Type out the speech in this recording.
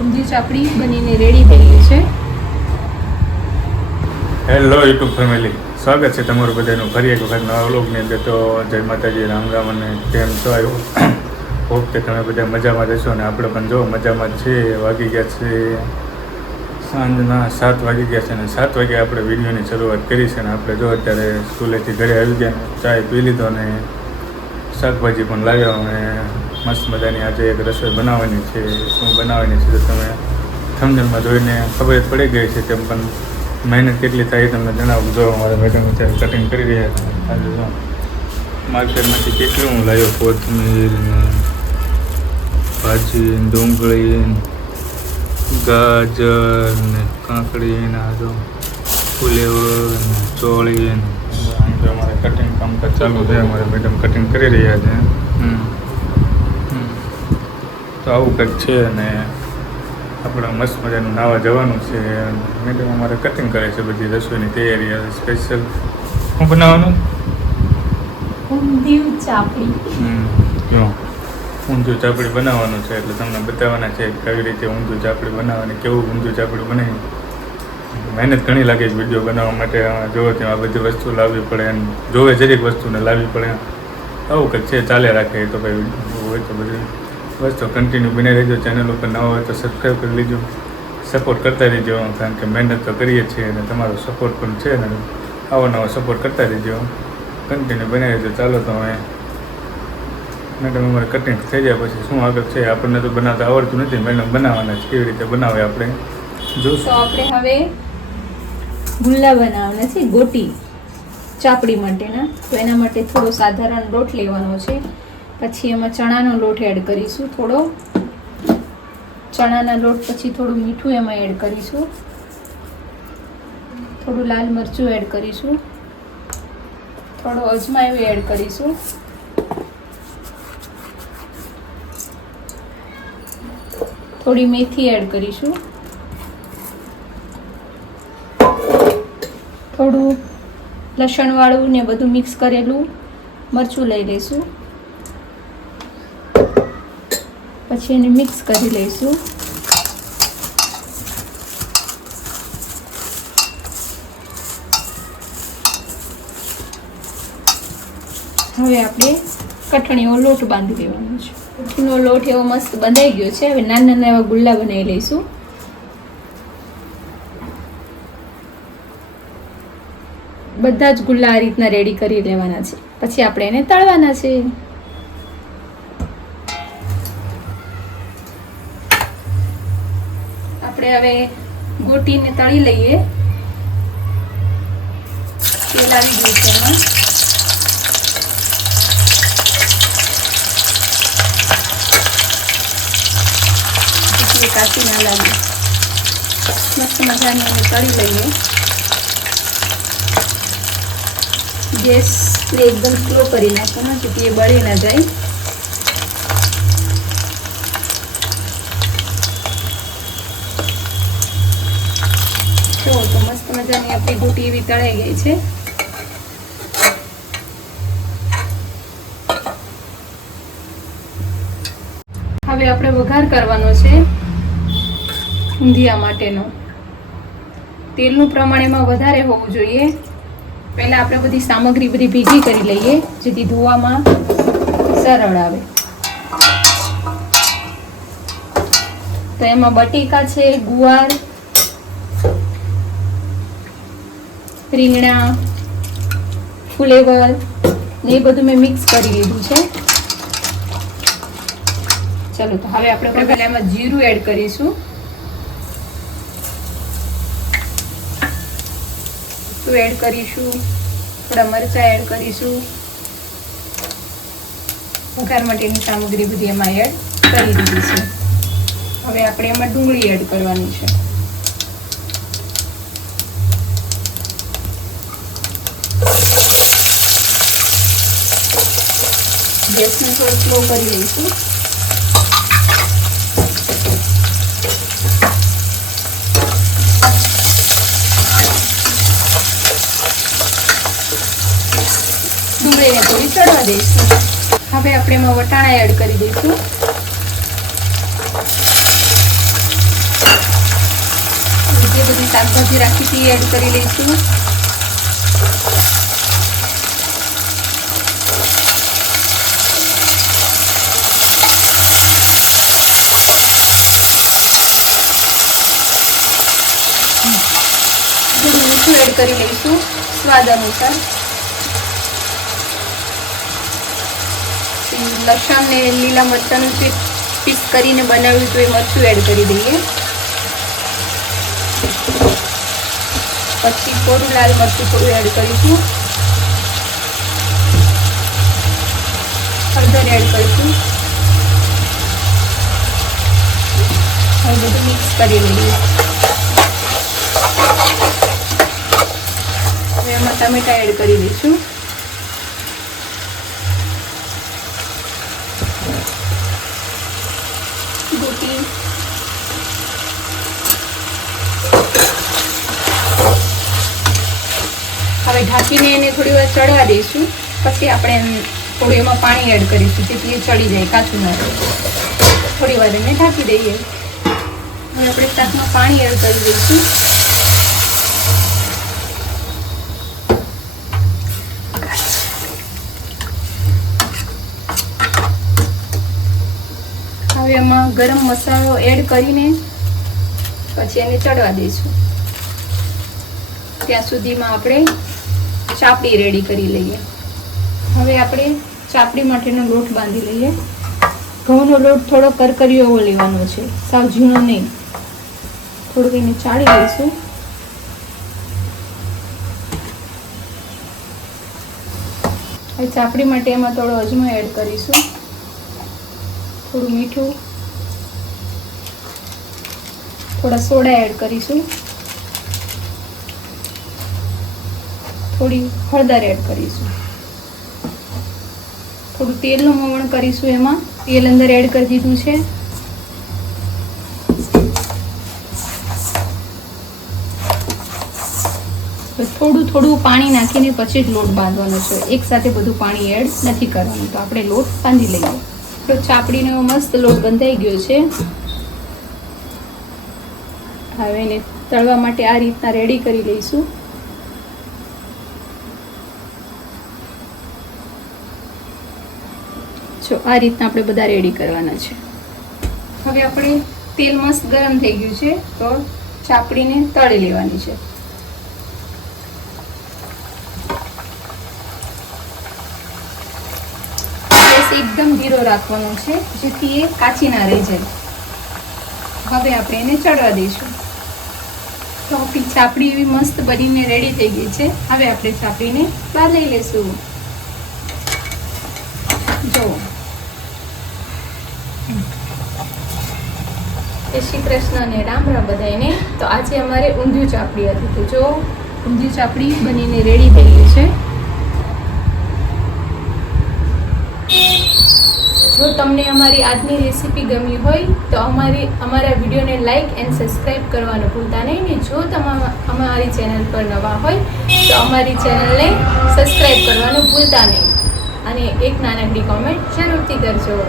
ઊંધી ચાપડી બનીને રેડી થઈ ગઈ છે. હેલો યુટ્યુબ ફેમિલી, સ્વાગત છે તમારું બધાનું ફરી એક વખત નવા વ્લોગની અંદર. તો જય માતાજી, રામ રામ અને કેમ છો? આવ્યો હોપ કે તમે બધા મજામાં રહેશો અને આપણે પણ જો મજામાં જ છીએ. વાગી ગયા છે સાંજના 7 વાગી ગયા છે અને 7 વાગે આપણે વિડીયોની શરૂઆત કરી છે. અને આપણે જો અત્યારે સ્કૂલેથી ઘરે આવી ગયા, ચાય પી લીધો અને શાકભાજી પણ લાવ્યા અને મસ્ત મજાની આજે એક રસોઈ બનાવવાની છે. શું બનાવવાની છે તો તમે થંબનેલમાં જોઈને ખબર જ પડી ગઈ છે. તેમ પણ મહેનત કેટલી થાય તમને જણાવું. જો અમારા મેડમ અત્યારે કટિંગ કરી રહ્યા છે. આજે જો માર્કેટમાંથી કેટલું હું લાવ્યો, કોથમીર ને ભાજી, ડુંગળી, ગાજર ને કાંકડી ને આ જો ફુલેવર ને ચોળી ને અમારે કટિંગ કામકાજ ચાલુ છે. અમારે મેડમ કટિંગ કરી રહ્યા છે. તો આવું કંઈક છે અને આપણે મસ્ત મજાનું નાવા જવાનું છે. મેડમ અમારે કટિંગ કરે છે, બધી રસોઈની તૈયારી સ્પેશિયલ. શું બનાવવાનું? ઊંધિયું ચાપડી. જો ઊંધિયું ચાપડી બનાવવાનું છે એટલે તમને બતાવવાના છે કેવી રીતે ઊંધિયું ચાપડી બનાવવાની, કેવું ઊંધિયું ચાપડી બનાવી. મહેનત ઘણી લાગે છે વિડીયો બનાવવા માટે. જોવો ત્યાં આ બધી વસ્તુ લાવવી પડે અને જોવે જરીક વસ્તુને લાવવી પડે. આવું કંઈક છે, ચાલે રાખે. એ તો કંઈ હોય તો બધી વસ્તુ કન્ટિન્યુ બની રહેજો. ચેનલ ઉપર નવા હોય તો સબસ્ક્રાઈબ કરી લેજો, સપોર્ટ કરતા રહેજો. કારણ કે મહેનત તો કરીએ છીએ અને તમારો સપોર્ટ પણ છે ને આવો નવો સપોર્ટ કરતા રહેજો, કન્ટિન્યુ બની રહેજો. ચાલો તો હવે મેડમ અમારે કટિંગ થઈ જાય પછી શું આગળ છે આપણને તો બનાવતા આવડતું નથી. મેડમ બનાવવાના છે, કેવી રીતે બનાવે આપણે જોશું. તો આપણે હવે ગુલ્લા બનાવવાના છે, ગોટી ચાપડી માટેના. તો એના માટે થોડો સાધારણ લોટ લેવાનો છે. પછી એમાં ચણાનો લોટ એડ કરીશું, થોડો ચણાના લોટ, પછી થોડું મીઠું એમાં એડ કરીશું, થોડું લાલ મરચું એડ કરીશું, થોડો અજમાયું એડ કરીશું, થોડી મેથી એડ કરીશું, થોડું લસણવાળું ને બધું મિક્સ કરેલું મરચું લઈ લઈશું. પછી એને મિક્સ કરી લઈશું. હવે આપણે કઠણીઓ લોટ બાંધી દેવાનો છે. કઠણીનો લોટ એવો મસ્ત બંધાઈ ગયો છે. હવે નાના નાના એવા ગુલ્લા બનાવી લઈશું. બધા જ ગુલ્લા આ રીતના રેડી કરી લેવાના છે. પછી આપણે એને તળવાના છે. આપણે હવે ગોટીને તળી લઈએ. તેલ આવી ગયું છે એમાં. એટલે કાચી ના લાગે. મસ્ત મજાની એને તળી લઈએ. ગેસને એકદમ સ્લો કરી નાખવાનો જેથી એ બળી ના જાય. તો મસ્ત મજાની આપણી ગોટી એવી તળાઈ ગઈ છે. હવે આપણે વઘાર કરવાનો છે ઊંધિયા માટેનો. તેલનું પ્રમાણ એમાં વધારે હોવું જોઈએ. પહેલા આપણે બધી સામગ્રી બધી ભેગી કરી લઈએ જેથી ધોવામાં સરળ આવે. તો એમાં બટેકા છે, ગુવાર, રીંગણા, ફુલેવર ને એ બધું મેં મિક્સ કરી લીધું છે. ચલો તો હવે આપણે પહેલા એમાં જીરું એડ કરીશું, એડ કરીશું, થોડા મરચાં એડ કરીશું. વઘાર માટેની સામગ્રી બધી એમાં એડ કરી દીધી છે. હવે આપણે એમાં ડુંગળી એડ કરવાની છે. ગેસને થોડો સ્લો કરી લઈશું. ડુંગળીને થોડી ચડવા દઈશું. હવે આપણે એમાં વટાણા એડ કરી દઈશું. શાકભાજી રાખી હતી એડ કરી લઈશું. મીઠું એડ કરી લઈશું સ્વાદ અનુસાર. લસણ ને લીલા મરચાંનું જે પીસ કરીને બનાવ્યું હતું એ મરચું એડ કરી દઈએ. પછી થોડું લાલ મરચું થોડું એડ કરીશું. હળદર એડ કરીશું. હવે બધું મિક્સ કરી લઈએ. હવે એમાં ટમેટા એડ કરી દઈશું. ગોટી, હવે ઢાંકીને એને થોડી વાર ચડવા દઈશું. પછી આપણે થોડું એમાં પાણી એડ કરીશું જેથી એ ચડી જાય, કાચું ના રહે. થોડી વાર એને ઢાંકી દઈએ. હવે આપણે શાકમાં પાણી એડ કરી દઈશું. હવે એમાં ગરમ મસાલો એડ કરીને પછી એને ચડવા દઈશું. ત્યાં સુધીમાં આપણે ચાપડી રેડી કરી લઈએ. હવે આપણે ચાપડી માટેનો લોટ બાંધી લઈએ. ઘઉંનો લોટ થોડો કરકરીયો એવો લેવાનો છે, સાવ ઝીણો નહીં. થોડુંક એને ચાળી લઈશું. હવે ચાપડી માટે એમાં થોડો અજમો એડ કરીશું. થોડું મીઠું, થોડા સોડા એડ કરીશું. થોડી હળદર એડ કરીશું. થોડું તેલનું મોવણ કરીશું. એમાં તેલ અંદર એડ કરી દીધું છે. થોડું પાણી નાખીને પછી જ લોટ બાંધવાનો છે. એક સાથે બધું પાણી એડ નથી કરવાનું. તો આપણે લોટ બાંધી લઈએ. તો ચાપડીનો મસ્ત લોટ બંધાઈ ગયો છે. હવે એને તળવા માટે આ રીતના રેડી કરી લઈશું. જો આ રીતના આપણે બધા રેડી કરવાના છે. હવે આપણે તેલ મસ્ત ગરમ થઈ ગયું છે તો ચાપડીને તળી લેવાની છે. એકદમ ધીરો રાખવાનો છે જેથી એ કાચી ના રહી જાય. હવે આપણે એને ચડવા દઈશું. તો આપણી ચાપડી એવી મસ્ત બનીને રેડી થઈ ગઈ છે. હવે આપણે ચાપડીને બહાર લઈ લઈશું. જો જય શ્રી કૃષ્ણ અને રામ રામ બધાને. તો આજે અમારે ઊંધિયું ચાપડી હતી. તો જો ઊંધિયું ચાપડી બનીને રેડી થઈ ગઈ છે. જો તમને અમારી આજની રેસીપી ગમી હોય તો અમારા વિડીયોને લાઇક એન્ડ સબસ્ક્રાઈબ કરવાનું ભૂલતા નહીં. ને જો તમે અમારી ચેનલ પર નવા હોય તો અમારી ચેનલને સબસ્ક્રાઈબ કરવાનું ભૂલતા નહીં. અને એક નાનકડી કોમેન્ટ જરૂરથી કરજો.